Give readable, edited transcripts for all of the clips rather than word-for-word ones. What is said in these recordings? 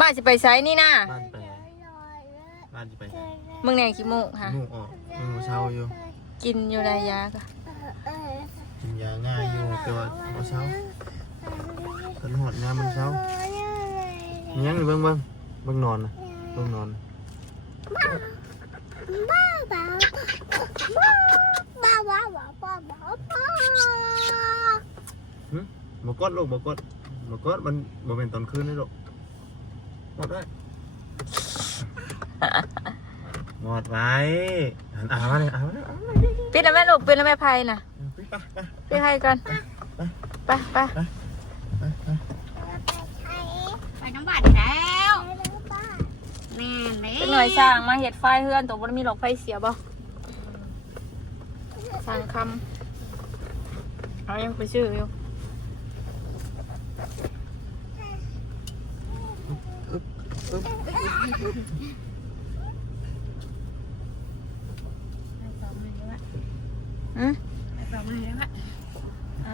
บ้านจะไปไซนี่นะบ้านจะไปมึงแหน่ขี้มูกฮะ มูกออกมูเช้าอยู่ กินอยู่ไรยากะ กินยาง่ายอยู่แต่ว่าเอาเช้าตอนหอดงานมันเช้ายังเบิ่งนอนนะเบิ่งนอนบกดลูกบกดมันบ่เป็นตอนคืนนี่ลูกหมดได้หมดไว้มาเลยปิดแล้วแม่ลูกปิดแล้วแม่ไพ่น่ะปิดให้กันไปน้ำบาดแล้วแม่เลย เป็นหน่วยสร้างมาเห็ดไฟเฮือนตัวมันมีหลอกไฟเสียบ่สร้างคำเอายังไปชื่ออยู่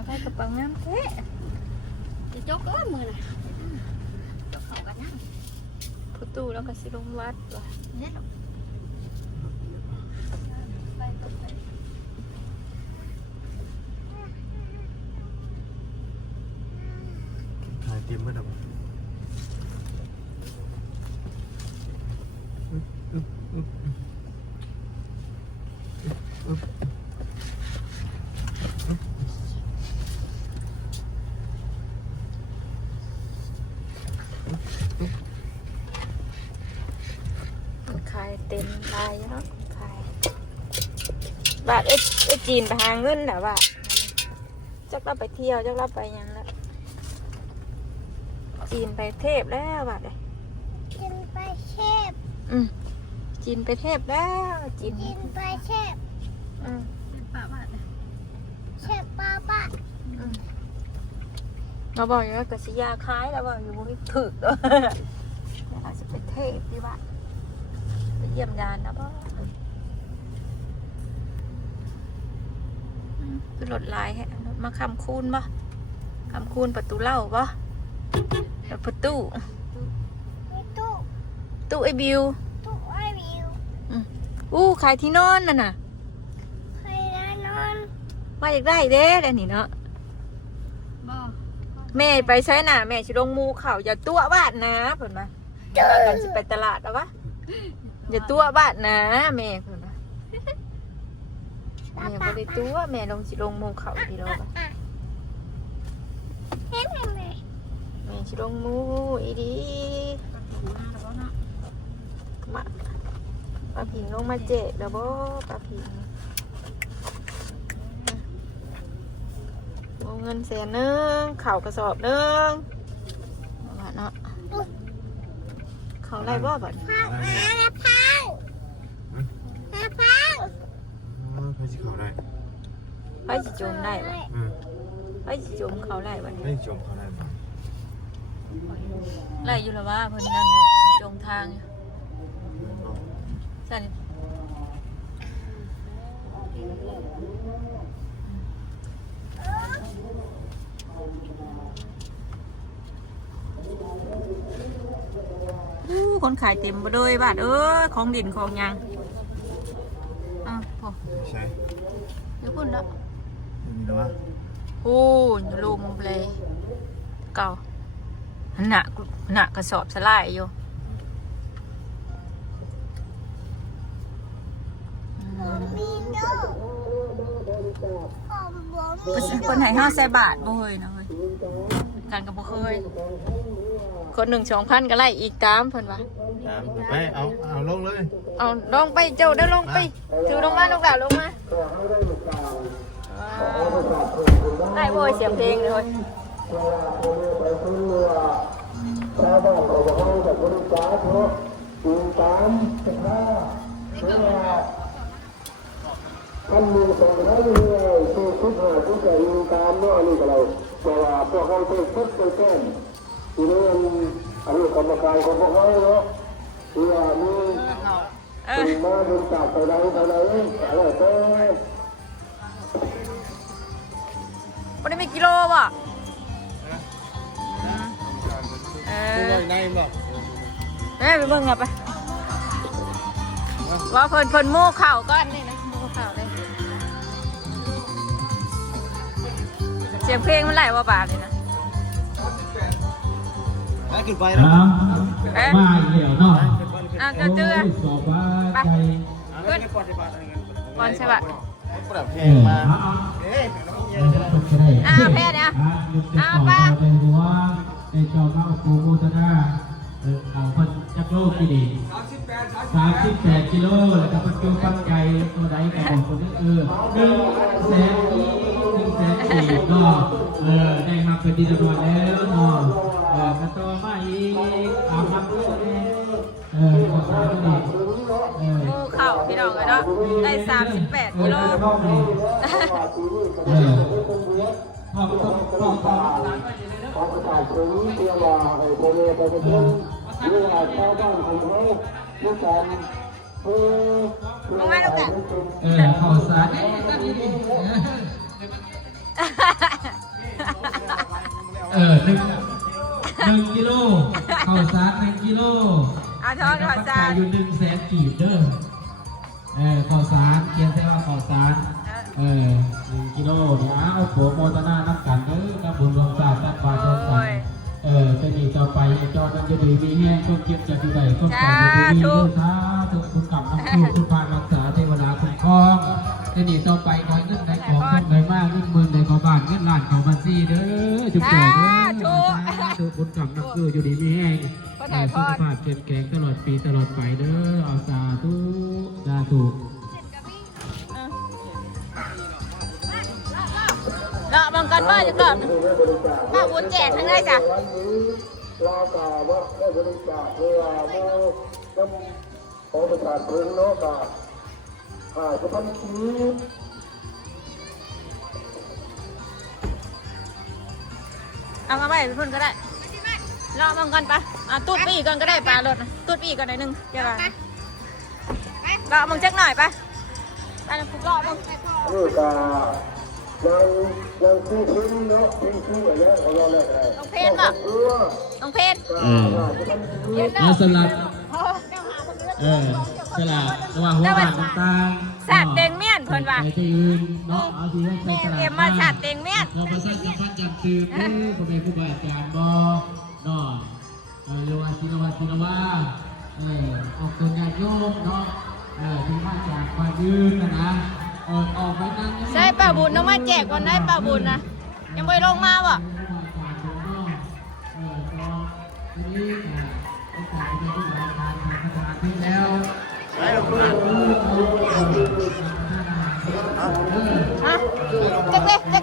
ไปกระเป๋าน้ำเท่จะจกก็มือน่ะจกเขากันนะ ประตูแล้วก็สิลงวัดว่ะ เนี่ยหรอถ่ายเตรียมไว้แล้วขายเต็มลายเนาะขายบาทเอ้จีนไปหาเงินแต่ว่าจักเราไปเที่ยวจักเราไปยังแล้วจีนไปเทพแล้วบาทเลย กินไปเชฟ จีนไปเทพแล้วจีน กินไปเชฟป้าบ้านเชฟป้าบ้าน เราบอกอยู่ว่าเกิดสิยาคล้ายแล้วบอกอยู่ว่าถึกด้วยเราจะไปเทพดีว่าไปเยี่ยมยานนะพ่อคือรถลายฮะมาคำคูณป่ะคำคูณประตูเล่าป่ะแล้วประตู ตู้ ตู้ไอบิว ตู้ไอวิว ขายที่นอนน่ะน่ะ ใครนอน ว่าอยากได้เด้เดี๋ยวนี้เนาะ บ่ แม่ไปใช้น่ะแม่ชิลงมูเขาอย่าตัวบ้านนะเพิ่นมาว่ากันสิไปตลาดเอาวะอย่าตัวบ้านนะแม่เพิ่นมาแม่บ่ได้ตัวแม่ลงสิลงมูเขาดีแล้วปะ เห็นไหม แม่ชิลงมูอีดีมาปลาผิงลงมาเจ็บแล้วบ่ปลาผิงเอาเงิน100,000เข่ากระสอบ1ว่าเนาะเขาไล่บ่บัด ข้าวมะพร้าวมะพร้าว ใครจะเขาได้ ไปสิจมได้บ่ไปสิจมเขาไล่บ่ ไม่จมเขาได้ไหม ไล่อยู่แล้วว่าเพิ่นนั่นอยู่จงทางอยู่สั่นคนขายเต็มบ่เลยบาทของดินของหยังพอ ใช่ เดี๋ยวพุ่นละ มีแล้ววะ อยู่ลุมเลยเก่าหนักกระสอบสลายอยู่คนไหน5 ใส่บาทบ่เคยนะเฮ้ยกันก็บ่เคยคน1-2,000ก็ไล่อีกตามเพิ่นว่า ไปเอาลงเลย เอาลงไปเจ้าเดินลงไปถือลงมาลูกดาวลงมาได้บ่เสียงเพลงเลยท่านมีสองท่านมีคือทุกหาทุกอย่างมีการเมื่ออันนี้กับเราแต่ว่าพวกเขาเป็นทุกตัวแทนทีนี้อันนี้กรรมการของพวกเขาเนาะที่ว่ามีเป็นมาเป็นจับไปไหนอะไรเต้วันนี้มีกิโลป่ะ ในบ่ ไปเบิ่งเอาไปว่าเพิ่นหมู่เข่าก้อนนี่นะหมู่เข่าเลยเสียงเพลงมันไหลว่าบาทเลยนะ ได้ขึ้นไป นะ แล้ว มาอีกแล้วเนาะ อ้าวเจือ สอบว่าใจ ขึ้นบอลใช่ปะ ปรับเพล เอง อ มา เ เฮ้ย อ้าวแพ้เนี่ยอ้าวป้า ในหัวในจอมเอาโกโมตนาเอาคนจักโลกกี่ดี38กิโลแล้วก็ปัจจุบันใจตัวใดก็บอกคนนี้100,000ก็ได้มาเป็นที่เรียบร้อยแล้วเนาะมาต่อมาอีกเอามาเพื่อขอสายตัวนี้ หมู่เข่าพี่น้องเลยเนาะได้38กิโล ของประชาชนเที่ยวว่าให้พ่อแม่ประชาชนเรื่องชาวบ้านของเขาเรื่องการลงมาลูกกัน ข้าวสาร1 กิโลข้าวสาร1 กิโล เอาทองข้าวสาร อยู่100,000 กีบเด้อข้าวสารเขียนใช่ว่าข้าวสาร1 กิโลเดี๋ยวเอาผัวโมตนานับกันเด้อกับบุญรวมศาสตร์ตัดบาตรรวมกันจะดีต่อไปจอมันจะดีมีแห้งต้นเก็บจากที่ใดต้นต่อจะดีมีลูกค้าทุกคุณกรรมน้ำคู่คุณพานรักษาเทวดาคุ้มครองจะดีต่อไปขอเงินในของเงินในมากเงินหมื่นในขอบ้านเงินล้านของบัญชีเด้อจุ๊บจ่อเด้อทุกคุณกรรมน้ำคู่อยู่ดีมีแห้งสุขภาพเข้มแข็งตลอดปีตลอดไปเด้อเอาสาธุสาธุ เลาะบังกันว่าจะก่อนป้าบุญแจกทั้งได้จ้ะ ลากาว่าได้บริจาคเวลาเมื่อของประชาชนเนาะกาจะพันชี เอามาไว้เพิ่นก็ได้เลาะบังกันปะตูดปีก่อนก็ได้ปลารถตูดปีก่อนหน่อยนึงเดี๋ยวเลาะบังจักหน่อยปะไปเลาะบัง นี่กายังซื้อพื้นเนาะซื้ออะไรของเราเนี่ย ต้องเพนป่ะต้องเพน เอาสลัดสลัดระหว่างหัวบาทต่างๆ สาดเต็งเมียนเพิ่นว่า ไปที่อื่นเนาะเอาที่ให้ใส่สลัด เอ็มมาสาดเต็งเมียน เราไปใส่กับพันจันทร์ตื่นพ่อแม่ครูบาอาจารย์บ่เนาะเรียกว่าศิลวะออกตัวญาติโยมเนาะที่มาจากมายืนนะออกไปนั่ง ใช่ป้าบุญน้องมาแจกก่อนได้ป้าบุญนะยังไม่ลงมาบ่ฮะจักเลยจัก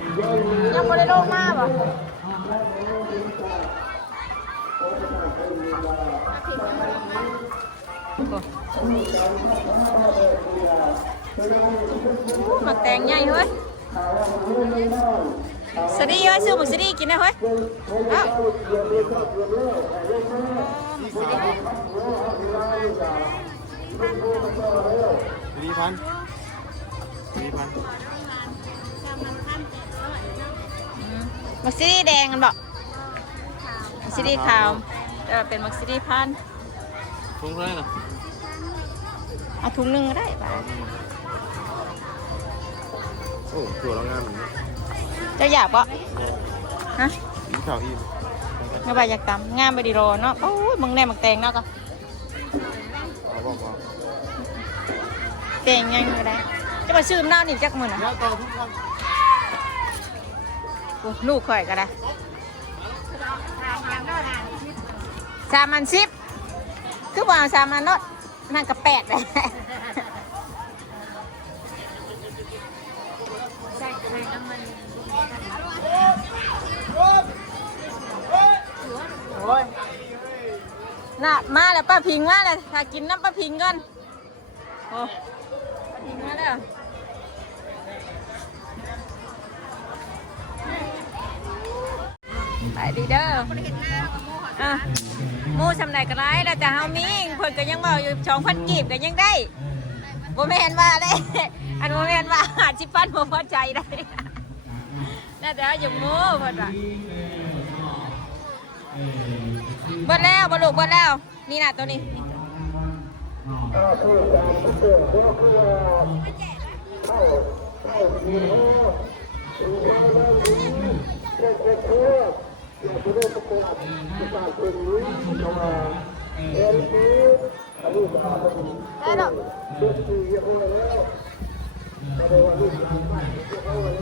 ยังไม่ได้ลงมาบ่หมักแตงใหญ่เฮ้ยสวัสดีเฮ้ยซื้อหมูสวัสดีกินนะเฮ้ยอ้าวมักซีดีแดงกันบอกมักซีดีขาวเป็นมักซีดีพัน ทุ่งเลยนะ เอาถุงหนึ่งก็ได้ป่ะ โอ้ตัวเรางามเหมือนกัน จะอยากปะฮะ กินข้าวอิ่ม ไม่บ่อยากตำงามไปดีรอเนาะโอ้ยมึงแน่มักแตงเนาะก็ เอาบอกว่า แตงยังก็ได้จะมาซื้อน้ำนี่จักมือนะ แล้วต่อทุกคน โอ้ลูกข่อยก็ได้3,10คือว่า3,000เนาะนั่นก็8เลยโอ้ยน่ะมาแล้วป้าพิงมาแล้วถ้ากินน้ำป้าพิงกันโอ้ป้าพิงมาแล้วไปดีเด้อหมูสำไหนก็ได้แล้วจะเฮามีเพิ่นก็ยังบอกอยู่2,000กีบก็ยังได้บ่แม่นว่าได้อันบ่แม่นว่า50,000บ่พอใจได้น่าจะอยู่หมูเพิ่นว่าเบิดแล้ว แล้วบรรลุเบิดแล้ว นี่น่ะตัวนี้ ผู้การผู้เสือพวกคือเข้าทีมทีมบ้านบ้านนี้เด็กเด็กเพื่ออยากจะได้ประกวดประกาศเป็นนี้เข้ามาเอ็นพีอันนี้จะเอาไปได้หรอเด็กที่ยังไม่แล้วแต่ในวันนี้ทางบ้านที่เขาแล้ว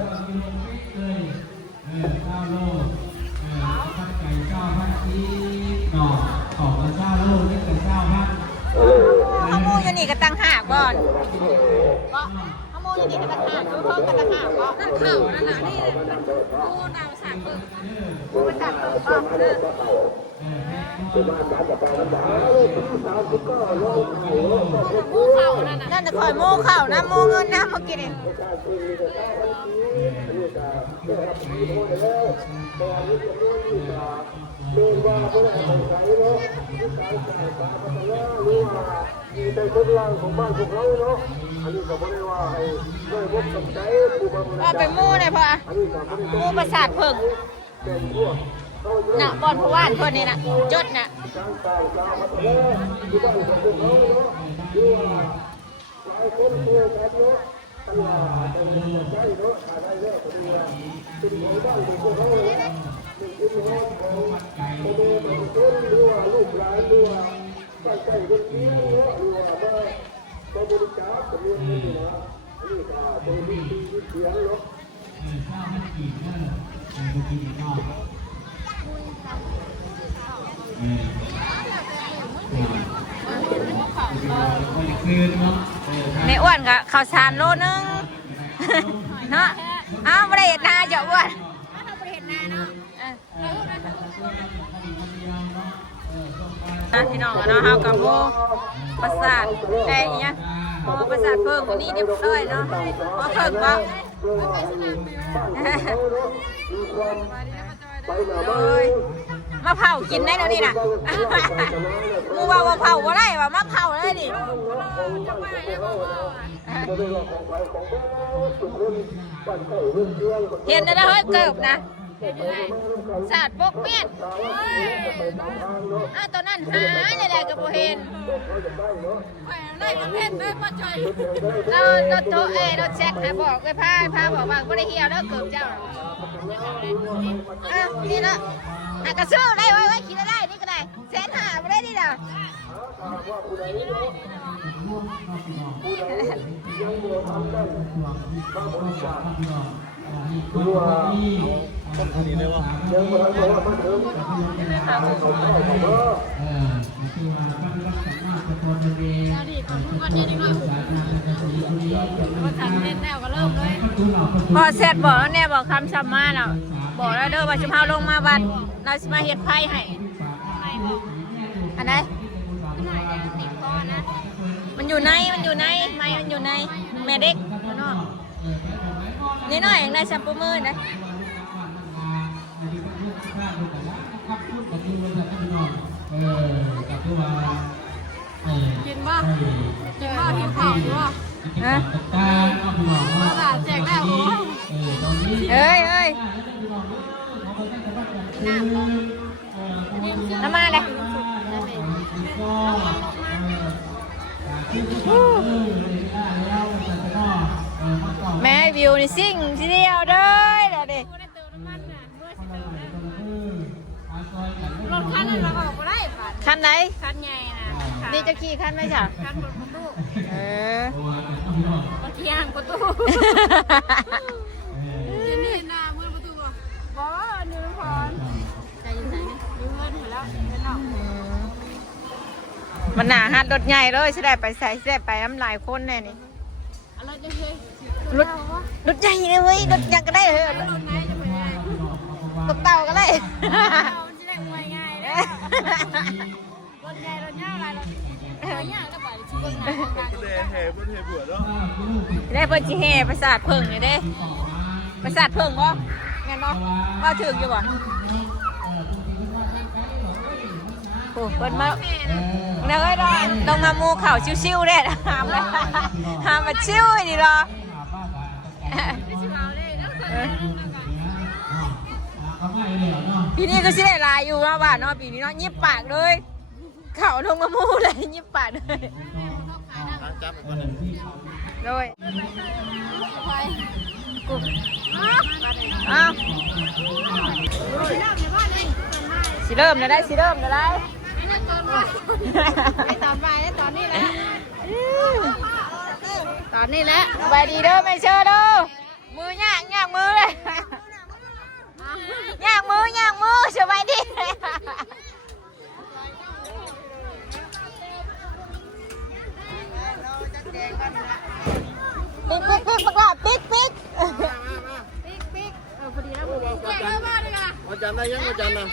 9 โลพันไก่9,000อีหน่อของละ9 โลนี่เป็น9,000 ข้าวมูอยู่นี่ก็ตั้งหากก่อนก็ข้าวมูอยู่นี่ก็ตั้งหากเพิ่มกันตั้งหากก็นั่นเข่านั่นน่ะนี่กูดาวสามเบิกกูไปตัดเบิกออกเลยมูเข่านั่นน่ะนั่นจะคอยมูเข่านะมูเงินนะเมื่อกี้นี่ในคนล่างของบ้านพวกเราเนาะอันนี้ก็ไม่ได้ว่าให้ด้วยวัดกับใจผู้บริหาร ว่าไปมูเนี่ยพ่อมูประสาทเพิ่ง เป็นพวก น่ะบอลพวานเพิ่นนี่น่ะจดน่ะ การต่างการมาแล้วที่บ้านของพวกเราเนาะที่ว่าหลายคนเชื่อกันเนาะตลาดเป็นใจเนาะถ้าได้แล้วก็ดีว่าเป็นของบ้านของพวกเราเลยเป็นที่ของของพ่อแม่ของคนหรือว่าลูกหลานหรือว่าใกล้ๆกันนี้เนาะหรือว่ามาบริจาคกับเรื่องนี้นะนี่ก็เป็นวิธีเสียงเนาะ 9,000กีบเนอะดูกินอีกรอบคืนเนาะ แม่อ้วนก็ข้าวสารโลนึงเนาะอ้าวบ่ได้เฮ็ดนาเจ้าอ้วนพี่น้องเนาะเฮากับโมประสาทไอ้เนี่ยโมประสาทเพิ่งตัวนี้เรียบร้อยเนาะพอเพิ่งบ่โอ้ยมะเผากินได้แล้วนี่น่ะกูว่าเผาบ่ได้ว่ามะเผาเลยดิเห็นนะเฮ้ยเกิบนะสาดปกเมียนตัวนั้นหาอะไรกับโบเห็นเราโตเราแชทบอกไปพาบอกว่าไม่ได้เหี่ยวแล้วเกิบเจ้านี่ละกระซื้อได้ไว้คิดได้นี่ก็ได้แสนหาไม่ได้ดิเด้อตัวต้นอันนี้เลยวะยังไม่ทันบอกว่ามันถึง คือว่าการรักษาสกุลเองพอเสร็จบอกแล้วเนี่ยบอกคำซ้ำมาแล้วบอกแล้วเด้อว่าจะพาลงมาวัดเราจะมาเฮ็ดไพ่ให้อันไหนมันอยู่ในไม้มันอยู่ในแม่เด็กนี่หน่อยอย่างไรแชมพูมือนะกินบ่กินข้าวอยู่บ่แจกแล้วเอ้ยน้ำมาเลยแม่วิวนี่ซิ่งทีเดียวเด้อเดี๋ยวดิรถคันนั้นเราออกมาได้ป่ะ คันไหน คันใหญ่นะ นี่จะขี่คันไหมจ๊ะ คันรถประตู เออ เมื่อกี้ห่างประตูนี่หน้ามือประตูบ่นิวพรใจอยู่ไหนอยู่เงินหมดแล้วเงินออก มันหนาหัดรถใหญ่เลยสิได้ไปใส่สิได้ไปน้ำลายคนแน่นี่ อะไรจะเฮ้ย รถใหญ่เลยเว้ยรถยังก็ได้เหรอ รถไหนจะไปง่าย รถเต่าก็ได้ เราจะได้มวยง่ายเลยรถใหญ่รถยาวอะไรรถยาวจะไปชิบะไหน ได้เพิ่นสิแห่ประสาทเพิ่งนี่เด้ประสาทเพิ่งบ่แม่นบ่ว่าถึงอยู่บ่โอ้เพิ่นมาเด้อดอนต้องมามูเข่าชิวๆเด้ห้ามเลยห้ามมาชิวนี่หรอ เอาไม่เลยเนาะ ปีนี้ก็สิได้ลายอยู่ว่าบ้านเนาะปีนี้เนาะยิบปากเลยเข่าลงมามูเลยยิบปากเลย ทางจับ วันหนึ่งที่เขา โดยอ้าวสิเริ่มแล้วได้สิเริ่มแล้วได้ ตอนบ่ายตอนนี้แหละตอนนี้แหละ สบายดีเด้อไม่เชื่อเด้อมือย่างมือเลยย่างมือสบายดีปิ๊ก ปิ๊กพอดีแล้วแจกเยอะมากเลยค่ะ อาจารย์ได้ยังอาจารย์นะ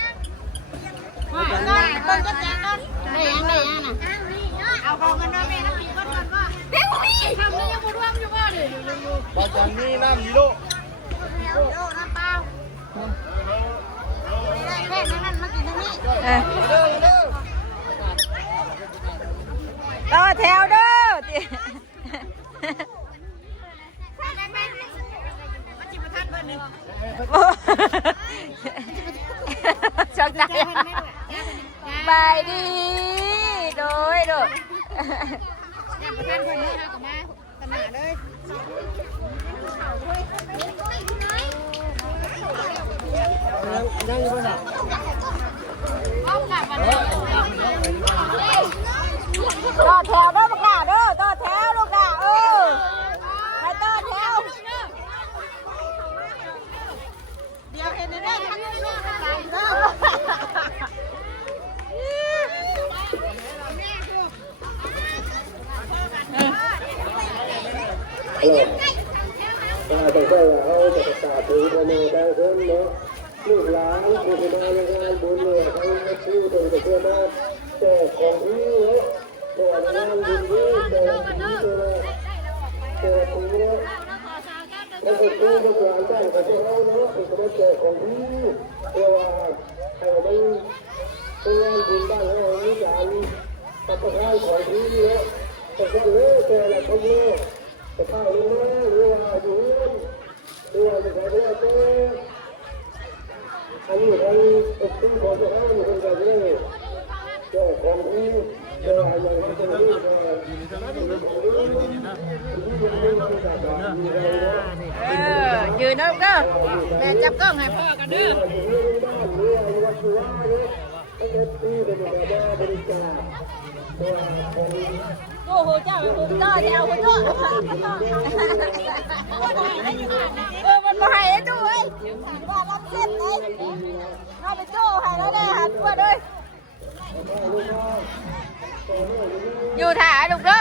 ต้นก็แจกต้นได้ยังน่ะเอาของกันนะแม่น้ำปีก่อนว่าเฮ้ยทำแล้วยังบ่ร่วมอยู่บ่เลย อาจารย์นี่น้ำฮีโร่ น้ำเปล่าแม่นั่นมากินทางนี้ ต่อแถวเด้อชอบใจบายดีโดยประธานคนนี้ค่ะกับมาขนาดเลยเอากลับมาเลย ต่อแถวเด้อประกาศเด้อต่อแถวลูกกะไปต่อแถวเดี๋ยวเห็นได้ทั้งนี้เลยเด้อ ตาแต่ก็เอาแต่ตาถือไปในได้คนเนาะลูกหลานผู้ที่มาในงานบุญเนี่ยเขาไม่ชื่อตัวแต่เพื่อนบ้านแต่ของนี้ตัวงานบุญนี้แต่ของนี้แล้วก็คือลูกหลานได้แต่เขาเนาะเป็นคนแก่ของนี้เรียกว่าให้มันเป็นงานบุญบ้านให้เรารู้จักกับประธานของนี้เนี่ยแต่ก็เลิกแต่ละคนเนี่ยแต่ข้าวรู้ไหมเรืออยู่เรือจะใช้เรือเจ้อันนี้ใครเป็นผู้บริหารคนจะเรียกเจ้าของที่เจ้าอะไรที่จะเรียกยืนเด้อเด้อแม่จับกล้องให้พ่อกันเด้อโอ้โหเจ้าคุณต่อแถวคุณต่อมันมาให้ดูเว้ยว่ารับเส้นเลยเอาไปโจ้ให้แล้วได้หันตัวด้วยอยู่ถ่ายลูกเด้อ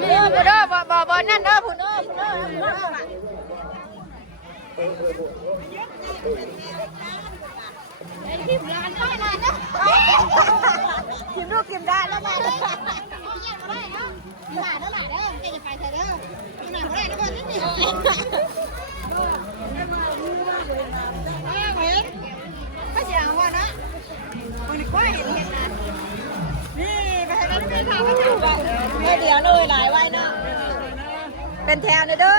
เด้อเด้อบอนั่นเด้อผุนเด้อกิมร้านก็ได้นะกิมลูกกิมได้แล้วมาเลยหมาเด้อจะไปเถอะเด้อหมาได้แล้วก็นิดเดียวก็จะเอาว่านะมันก็เห็นนะนี่ไปให้มันเป็นทางไม่เดี๋ยวเลยหลายไว้เนาะเป็นแถวเด้อ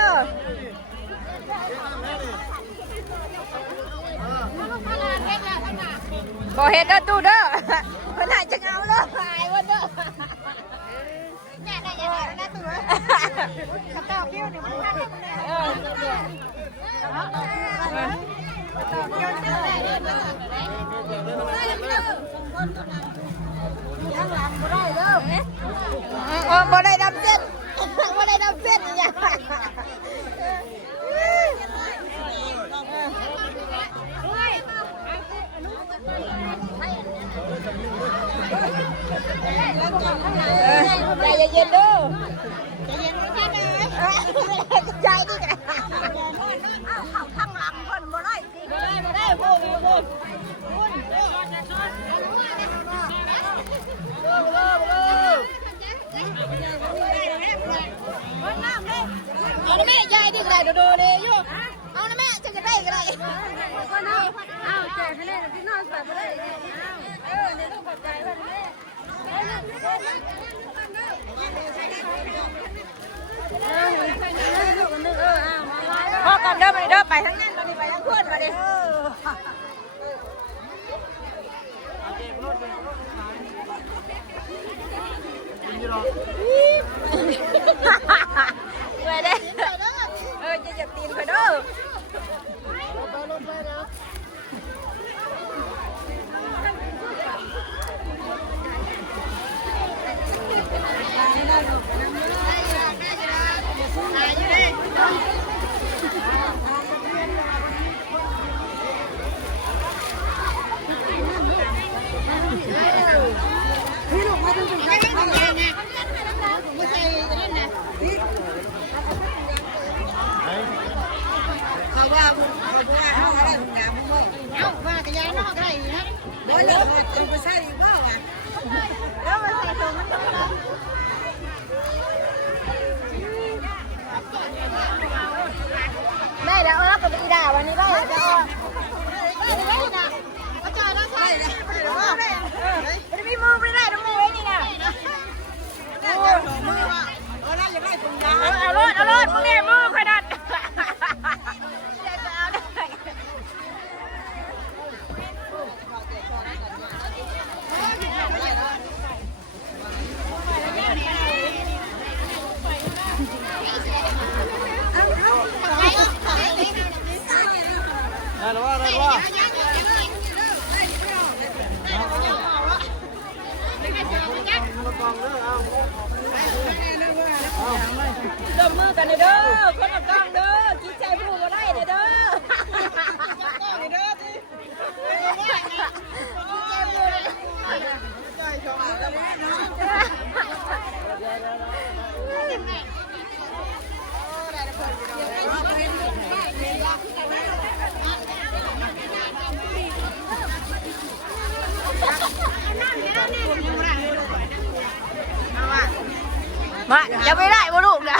บ่เฮ็ดเด้อตู้เด้อเพิ่นให้จังเอาเด้อหายวันเด้อแม่ได้ยังไงนะตู้กระตอกเดียวนี่มันทำให้มันกระตอกเดียวนี่ยังหลังบ่ได้เด้อบ่ได้ดำเส้นบ่ได้ดำเส้นอย่าใจเย็นๆดูใจเย็นๆนะใจดีกันเขาข้างหลังคนบ่ได้บ่ได้พูดเอาแม่ยายดิอะไรดูเลยอยู่เอาแม่จะได้อะไรเอาแจกให้เลยที่นอนใส่ไปเลยเนี่ยลูกขอบใจว่าแม่ พ่อกันเด้อมาเด้อไปทั้งนั้นมาดิไปทั้งคนมาดิเว้ยเด้จะจับตีนไปเด้อแม่เดี๋ยวเอากับอีด่าวันนี้ได้จะออกไม่มีมือไม่ได้ต้องมือไว้นี่นะเอารถมึงเนี่ยมือขนาดได้หรือว่าได้หรือว่า ดมมือกันเด้อคนละกล้องเด้อคิดใจผู้บ่ได้เด้อมาจะไม่ได้บ่ลูกนะ